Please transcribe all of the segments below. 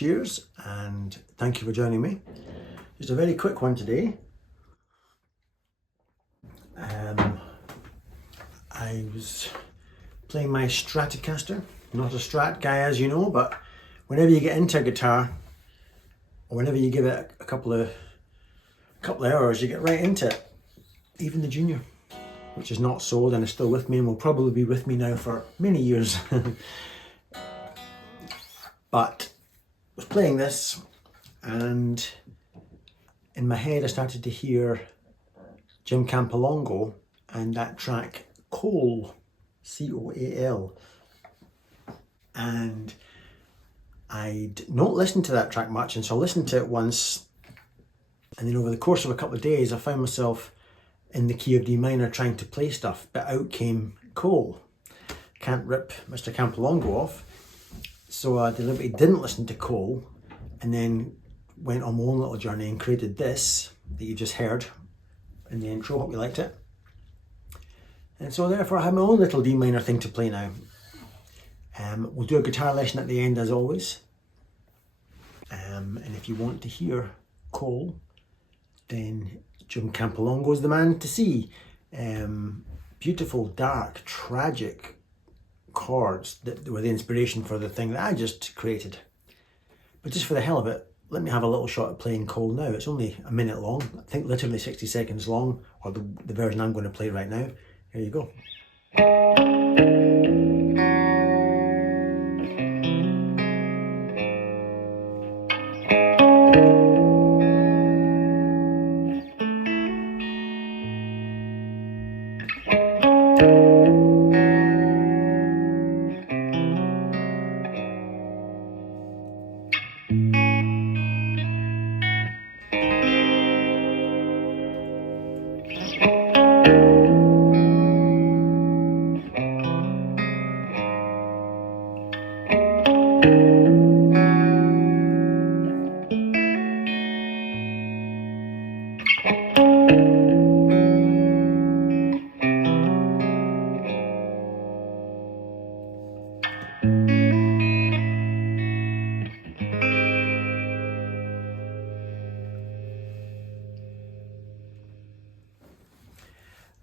cheers and thank you for joining me. Just a very quick one today. I was playing my Stratocaster, not a Strat guy as you know, but whenever you get into a guitar, or whenever you give it a couple of hours, you get right into it. Even the Junior, which is not sold and is still with me and will probably be with me now for many years. But I was playing this and in my head I started to hear Jim Campolongo and that track Coal, C-O-A-L. And I'd not listened to that track much, and so I listened to it once, and then over the course of a couple of days I found myself in the key of D minor trying to play stuff, but out came Coal. Can't rip Mr. Campolongo off. So I deliberately didn't listen to Coal and then went on my own little journey and created this that you just heard in the intro. Hope you liked it. And so therefore I have my own little D minor thing to play now. We'll do a guitar lesson at the end as always. And if you want to hear Coal, then Jim Campolongo is the man to see. Beautiful, dark, tragic chords that were the inspiration for the thing that I just created. But just for the hell of it, let me have a little shot at playing Coal now. It's only a minute long, I think literally 60 seconds long, or the version I'm going to play right now. Here you go.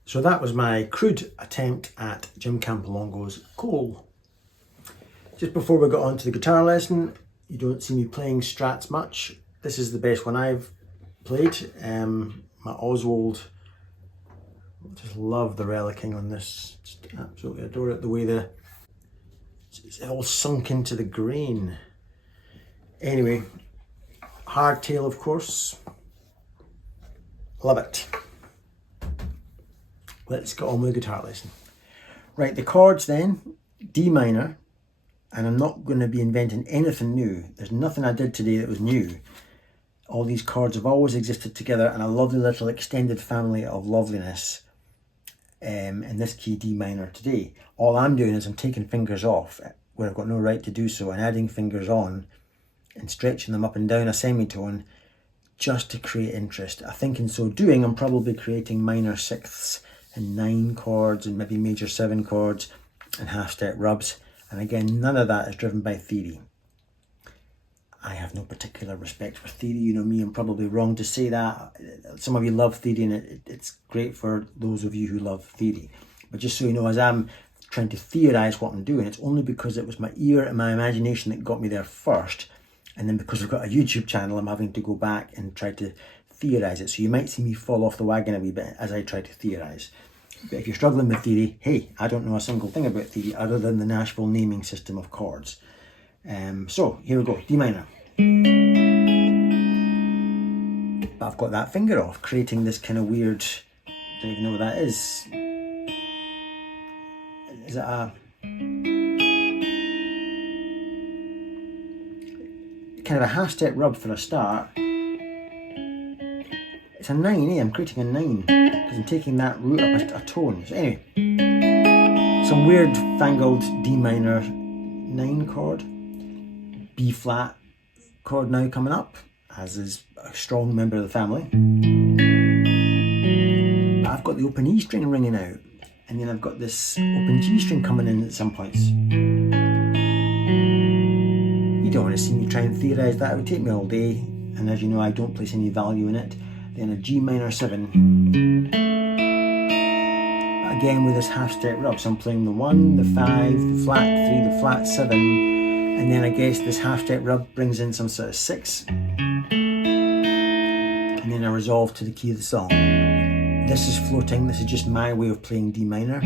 So that was my crude attempt at Jim Campolongo's Coal. Just before we got on to the guitar lesson, you don't see me playing Strats much. This is the best one I've played. My Oswald, I just love the relicing on this. Just absolutely adore it, the way it's all sunk into the grain. Anyway, hardtail of course, love it. Let's get on with the guitar lesson. Right, the chords then, D minor, and I'm not going to be inventing anything new. There's nothing I did today that was new. All these chords have always existed together and a lovely little extended family of loveliness in this key D minor today. All I'm doing is I'm taking fingers off where I've got no right to do so and adding fingers on and stretching them up and down a semitone just to create interest. I think in so doing I'm probably creating minor sixths and 9 chords and maybe major 7 chords and half step rubs, and again none of that is driven by theory. I have no particular respect for theory, you know me, I'm probably wrong to say that. Some of you love theory and it's great for those of you who love theory, but just so you know, as I'm trying to theorize what I'm doing, it's only because it was my ear and my imagination that got me there first, and then because I've got a YouTube channel I'm having to go back and try to theorize it. So you might see me fall off the wagon a wee bit as I try to theorize. But if you're struggling with theory, hey, I don't know a single thing about theory other than the Nashville naming system of chords. So here we go, D minor. But I've got that finger off, creating this kind of weird, don't even know what that is. Is it a kind of a half step rub for a start? It's a 9, I'm creating a 9 because I'm taking that root up a tone. So anyway, some weird fangled D minor 9 chord, B flat chord now coming up, as is a strong member of the family. But I've got the open E string ringing out, and then I've got this open G string coming in at some points. You don't want to see me try and theorise that, it would take me all day, and as you know I don't place any value in it. Then a G minor 7. Again with this half step rub, so I'm playing the 1, the 5, the flat 3, the flat 7, and then I guess this half step rub brings in some sort of 6, and then I resolve to the key of the song. This is floating, this is just my way of playing D minor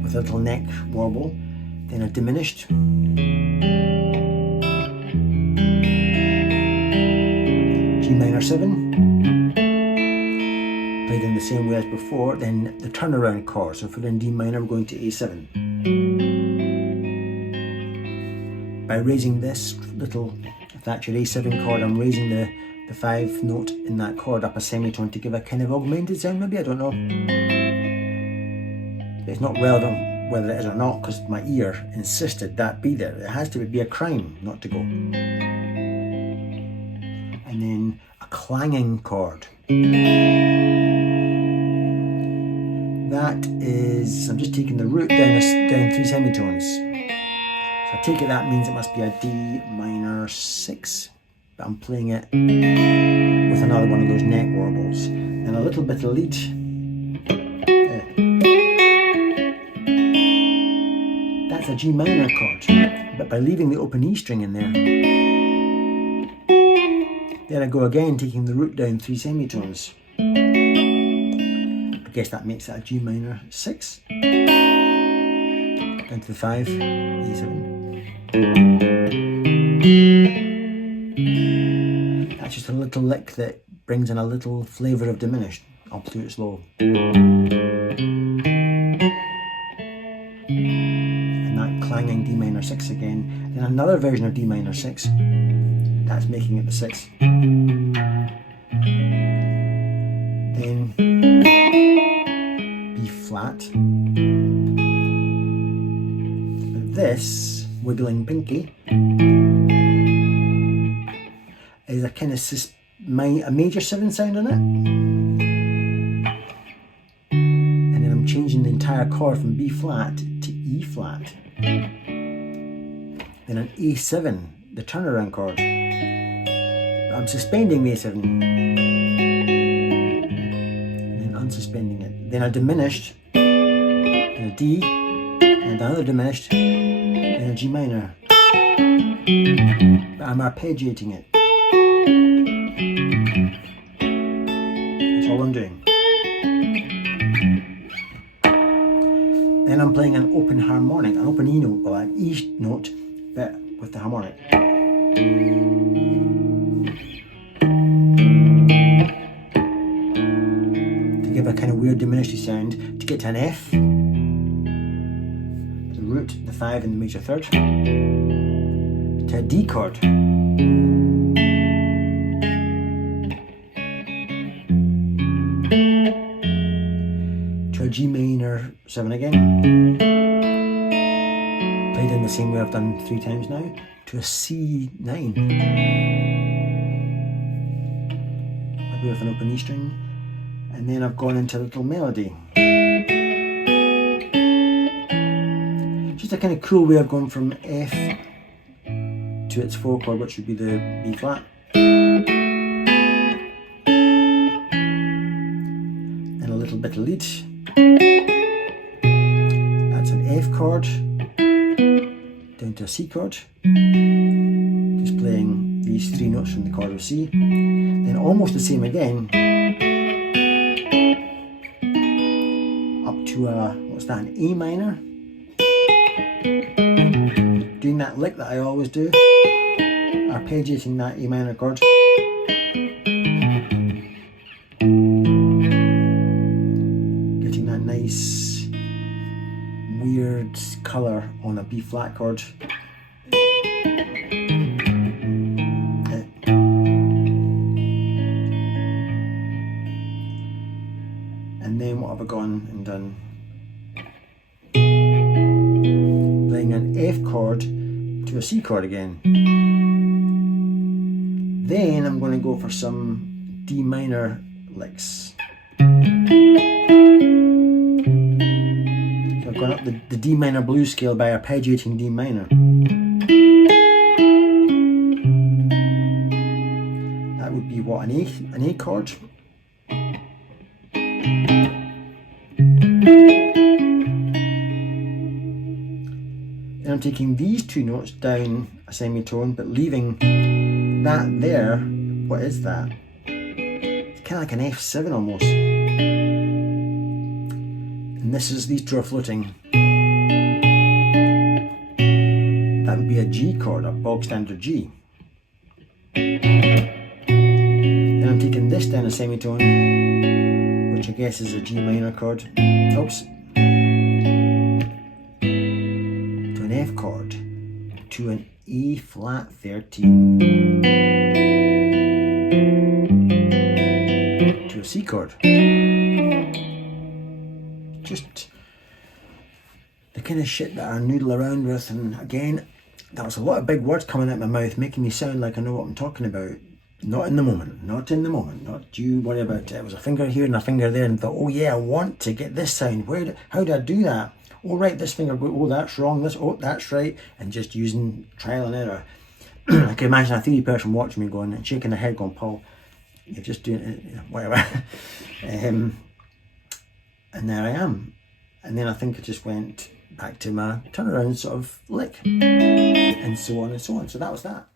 with a little neck warble, then a diminished, G minor 7, played in the same way as before, then the turnaround chord. So if we're in D minor, we're going to A7. By raising this little, if that's your A7 chord, I'm raising the 5th note in that chord up a semitone to give a kind of augmented sound maybe, I don't know. It's not relevant whether it is or not, because my ear insisted that be there. It has to be a crime not to go. And then a clanging chord. That is, I'm just taking the root down 3 semitones. So I take it that means it must be a D minor 6, but I'm playing it with another one of those neck warbles. And a little bit of lead. That's a G minor chord, but by leaving the open E string in there. There I go again, taking the root down 3 semitones. I guess that makes it a G minor 6. Down to the 5, E7. That's just a little lick that brings in a little flavour of diminished. I'll play it slow. And that clanging D minor 6 again. Then another version of D minor 6. That's making it the 6. Then B flat. This wiggling pinky is a kind of a major 7 sound on it. And then I'm changing the entire chord from B flat to E flat. Then an A7, the turnaround chord. I'm suspending the A7 and then unsuspending it. Then a diminished, and a D, and another diminished, and a G minor. But I'm arpeggiating it. That's all I'm doing. Then I'm playing an open harmonic, an open E note, well an E note, but with the harmonic. To give a kind of weird diminished sound, to get to an F, the root, the 5 in the major 3rd, to a D chord, to a G minor 7 again, played in the same way I've done 3 times now, to a C9, maybe with an open E string, and then I've gone into a little melody. Just a kind of cool way of going from F to its 4 chord, which would be the B flat, and a little bit of lead. That's an F chord, down to a C chord, just playing these 3 notes from the chord of C, then almost the same again, up to a, what's that, an A minor, doing that lick that I always do, arpeggiating that A minor chord, getting that nice weird colour on a B flat chord. And then what have I gone and done? Playing an F chord to a C chord again. Then I'm going to go for some D minor licks. So I've gone up the D minor blues scale by arpeggiating D minor. would be what, an A chord. Then I'm taking these two notes down a semitone, but leaving that there. What is that? It's kind of like an F7 almost. And this is, these two are floating. That would be a G chord, a bog standard G. Then I'm taking this down a semitone, which I guess is a G minor chord. Oops. To an F chord. To an E flat 13. To a C chord. Just the kind of shit that I noodle around with, and again, that was a lot of big words coming out of my mouth, making me sound like I know what I'm talking about. Not in the moment, not in the moment, not you worry about it. It was a finger here and a finger there, and thought, oh yeah, I want to get this sound. How do I do that? Oh right, this finger, oh that's wrong, this, oh that's right, and just using trial and error. I can imagine a theory person watching me going and shaking their head going, Paul, you're just doing it, whatever. And there I am. And then I think I just went back to my turnaround sort of lick, and so on and so on. So that was that.